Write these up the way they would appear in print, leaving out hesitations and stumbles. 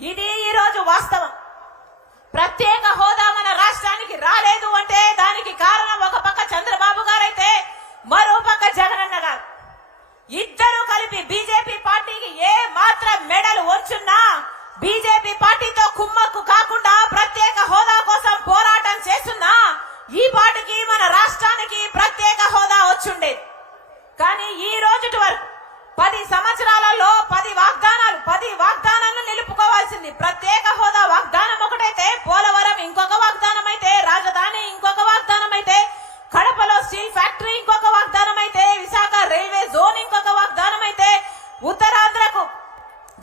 ఇది ఈ రోజు వాస్తవం. ప్రత్యేక హోదా మన రాష్ట్రానికి రాలేదు అంటే దానికి కారణం ఒక పక్క చంద్రబాబు గారైతే మరో పక్క జగనన్న గారు. ఇద్దరు కలిపి బీజేపీ పార్టీకి ఏ మాత్రం మెడలు వంచున్నా బీజేపీ పార్టీతో కుమ్మక్కు కాకుండా ప్రత్యేక హోదా కోసం పోరాటం చేస్తున్నా ఈ పార్టీకి మన రాష్ట్రానికి ప్రత్యేక హోదా వచ్చుండేది. కానీ ఈ రోజుటి వరకు 10 సంవత్సరాలలో 10 వాగ్దానాలను నిలుపుకోవాల్సింది. ప్రత్యేక హోదా వాగ్దానం ఒకటైతే పోలవరం ఇంకొక వాగ్దానం అయితే, రాజధాని ఇంకొక వాగ్దానం అయితే, కడపలో స్టీల్ ఫ్యాక్టరీ ఇంకొక వాగ్దానం అయితే, విశాఖ రైల్వే జోన్ ఇంకొక వాగ్దానం అయితే, ఉత్తరాంధ్రకు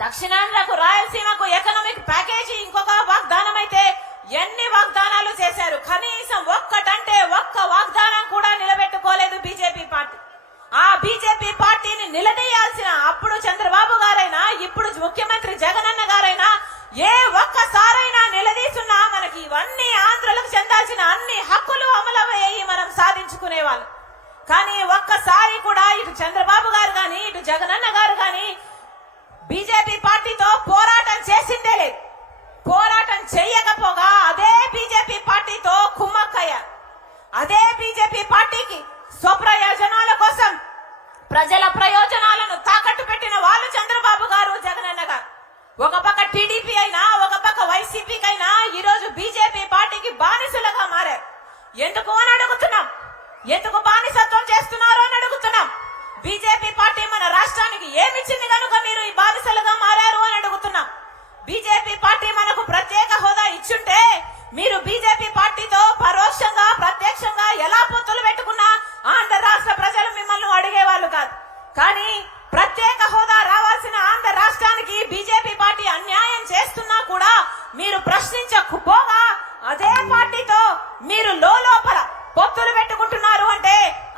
దక్షిణాంధ్రకు రాయలసీమకు ఎకనామిక్ ప్యాకేజీ ఇంకొక వాగ్దానం అయితే, ఎన్ని వాగ్దానాలు చేశారు. కనీసం ఒక్కటంటే ఒక్క వాగ్దానం కూడా నిలబెట్టుకోలేదు బీజేపీ పార్టీ. ఆ బీజేపీ పార్టీని నిలదీయాల్సిన అప్పుడు చంద్రబాబు గారైనా ఇప్పుడు ముఖ్యమంత్రి జగనన్న గారైనా ఏ ఒక్కసారైనా నిలదీస్తున్నా మనకి ఇవన్నీ ఆంధ్రులకు చెందాల్సిన అన్ని హక్కులు అమలయ్యి మనం సాధించుకునేవాళ్ళు. కానీ ఒక్కసారి కూడా ఇటు చంద్రబాబు గారు గాని ఇటు జగనన్న గారు గాని బీజేపీ పార్టీతో పోరాటం చేసిందే లేదు. పోరాటం చెయ్యకపోగా అదే బీజేపీ పార్టీతో కుమ్మక్కయ్యారు. అదే బీజేపీ పార్టీకి స్వప్రయోజనాల కోసం ప్రజల ప్రయోజనాలను తాకట్టు పెట్టిన వాళ్ళు చంద్రబాబు గారు జగనన్న గారు. ఒక పక్క టీడీపీ అయినా ఒక పక్క వైసీపీకైనా ఈ రోజు బీజేపీ పార్టీకి బానిసలుగా మారారు. ఎందుకు అని అడుగుతున్నాం. ఎందుకు బానిసత్వం చేస్తున్నారు అని అడుగుతున్నాం. బీజేపీ పార్టీ మన రాష్ట్రానికి ఏమిచ్చింది కనుక మీరు ఈ బానిసలుగా మారారు అని అడుగుతున్నాం. బీజేపీ పార్టీ మనకు ప్రత్యేక హోదా ఇచ్చుంటే మీరు బీజేపీ పార్టీతో పరోక్షంగా ప్రత్యక్షంగా ఎలా పొత్తులు పెట్టుకున్నా ఆంధ్ర రాష్ట్ర ప్రజలు మిమ్మల్ని అడిగేవాళ్ళు కాదు. కానీ ప్రత్యేక హోదా రావాల్సిన ఆంధ్ర రాష్ట్రానికి బీజేపీ పార్టీ అన్యాయం చేస్తున్నా కూడా మీరు ప్రశ్నించకపోగా అదే పార్టీతో మీరు లోపల పొత్తులు పెట్టుకుంటున్నారు అంటే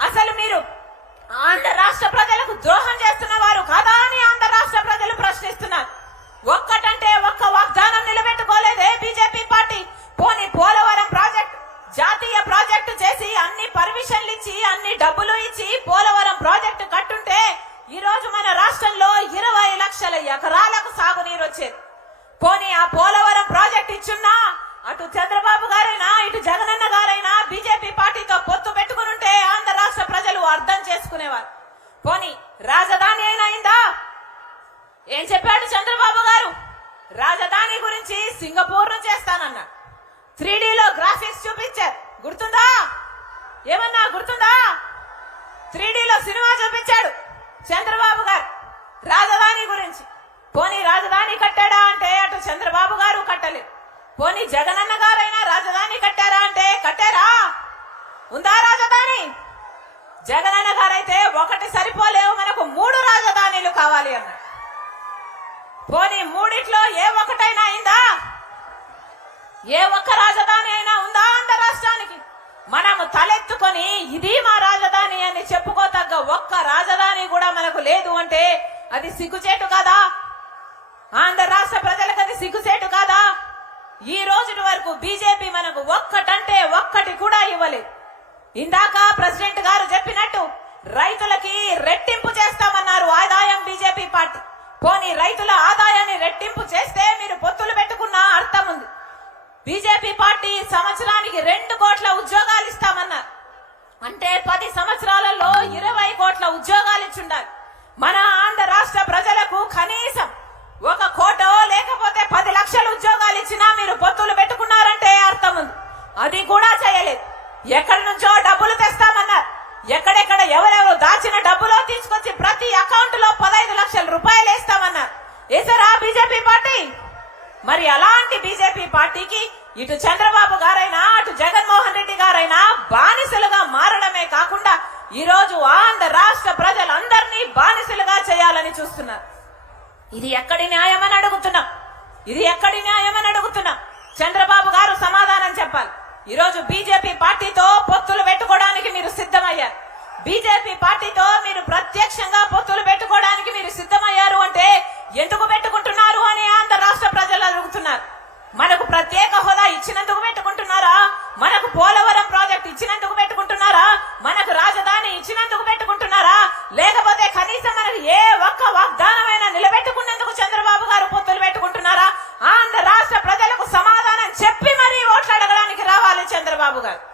అసలు మీరు ఆంధ్ర రాష్ట్ర ప్రజలకు ద్రోహం చేస్తున్న వారు కాదా అని ఆంధ్ర రాష్ట్ర ప్రజలు ప్రశ్నిస్తున్నారు. ఒక్కటంటే ఒక్క వాగ్దానం నిలబెట్టుకోలేదే బీజేపీ పార్టీ. పోనీ పోలవరం ప్రాజెక్ట్ జాతీయ ప్రాజెక్టు చేసి అన్ని పర్మిషన్లు ఇచ్చి అన్ని డబ్బులు ఇచ్చి పోలవరం ప్రాజెక్టు కట్టుంటే ఈ రోజు మన రాష్ట్రంలో 20 లక్షల ఎకరాలకు సాగునీరు వచ్చేది. పోనీ ఆ పోలవరం ప్రాజెక్టు ఇచ్చున్నా అటు చంద్రబాబు గారైనా ఇటు జగనన్న గారైనా బీజేపీ పార్టీతో పొత్తు పెట్టుకునుంటే ఆంధ్ర రాష్ట్ర ప్రజలు అర్థం చేసుకునేవారు. పోనీ రాజధాని అయినా అయిందా? ఏం చెప్పాడు చంద్రబాబు గారు? రాజధాని గురించి సింగపూర్ ను చేస్తానన్నా. 3Dలో గ్రాఫిక్స్ చూపించారు. గుర్తుందా? ఏమన్నా గుర్తుందా? 3Dలో సినిమా చూపించాడు చంద్రబాబు గారు రాజధాని గురించి. పోనీ రాజధాని కట్టాడా అంటే అటు చంద్రబాబు గారు కట్టలేదు. పోనీ జగనన్న గారైనా రాజధాని కట్టారా అంటే కట్టారా? ఉందా రాజధాని? జగనన్న గారైతే ఒకటి సరిపోలేవు మనకు 3 రాజధానిలు కావాలి అన్నారు. పోనీ మూడిట్లో ఏ ఒక్కటైనా అయిందా? ఏ ఒక్క రాజధాని అయినా ఉందా ఆంధ్ర రాష్ట్రానికి? మనము తలెత్తుకొని ఇది మా రాజధాని అని చెప్పుకోతగ్గ ఒక్క రాజధాని కూడా మనకు లేదు అంటే అది సిగ్గుచేటు కాదా? ఆంధ్ర రాష్ట్ర ప్రజలకు అది సిగ్గుచేటు కాదా? ఈ రోజు వరకు బీజేపీ మనకు ఒక్కటంటే ఒక్కటి కూడా ఇవ్వలేదు. ఇందాక ప్రెసిడెంట్ గారు చెప్పినట్టు రైతులకి రెట్టింపు చేస్తామన్నారు ఆదాయం బీజేపీ పార్టీ. పోనీ రైతుల ఆదాయాన్ని రెట్టింపు చేస్తే మీరు పొత్తులు పెట్టుకున్న అర్థం ఉంది. బీజేపీ పార్టీ సంవత్సరానికి 2 కోట్ల ఉద్యోగాలు ఇస్తామన్నారు. అంటే 10 సంవత్సరాలలో 20 కోట్ల ఉద్యోగాలు ఇచ్చుండాలి. మన ఆంధ్ర రాష్ట్ర ప్రజలకు కనీసం 1 కోటో లేకపోతే 10 లక్షల ఉద్యోగాలు ఇచ్చినా మీరు పొత్తులు పెట్టుకున్నారంటే అర్థం ఉంది. అది కూడా చేయలేదు. ఎక్కడి నుంచో డబ్బులు తెస్తామన్నారు. ఎక్కడెక్కడ ఎవరెవరు దాచిన డబ్బులో తీసుకొచ్చి ప్రతి అకౌంట్ లో 15 లక్షల రూపాయలు వేస్తామన్నారు. వేసారా బీజేపీ పార్టీ? మరి అలాంటి బీజేపీ పార్టీకి ఇటు చంద్రబాబు గారైనా అటు జగన్మోహన్ రెడ్డి గారైనా బానిసలుగా మారడమే కాకుండా ఈ రోజు ఆంధ్ర రాష్ట్ర ప్రజలందరినీ బానిసలుగా చేయాలని చూస్తున్నారు. ఇది ఎక్కడి న్యాయం అని అడుగుతున్నాం. ఇది ఎక్కడి న్యాయం అని అడుగుతున్నాం. చంద్రబాబు గారు సమాధానం చెప్పాలి. ఈ రోజు బీజేపీ పార్టీతో పొత్తులు పెట్టుకోవడానికి మీరు సిద్ధమయ్యారు. బీజేపీ పార్టీతో మీరు ప్రత్యక్షంగా పొత్తులు పెట్టుకోవడానికి మీరు సిద్ధమయ్యారు అంటే ఎందుకు పెట్టుకుంటున్నారు అని ఆంధ్ర రాష్ట్ర ప్రజలు అడుగుతున్నారు. మనకు ప్రత్యేక హోదా ఇచ్చినందుకు పెట్టుకుంటున్నారా? మనకు పోలవరం ప్రాజెక్ట్ ఇచ్చినందుకు పెట్టుకుంటున్నారా? మనకు రాజధాని ఇచ్చినందుకు పెట్టుకుంటున్నారా? లేకపోతే కనీసం మనకు ఏ ఒక్క వాగ్దానమైనా నిలబెట్టుకున్నందుకు చంద్రబాబు గారు పొత్తులు పెట్టుకుంటున్నారా? చంద్రబాబు గారు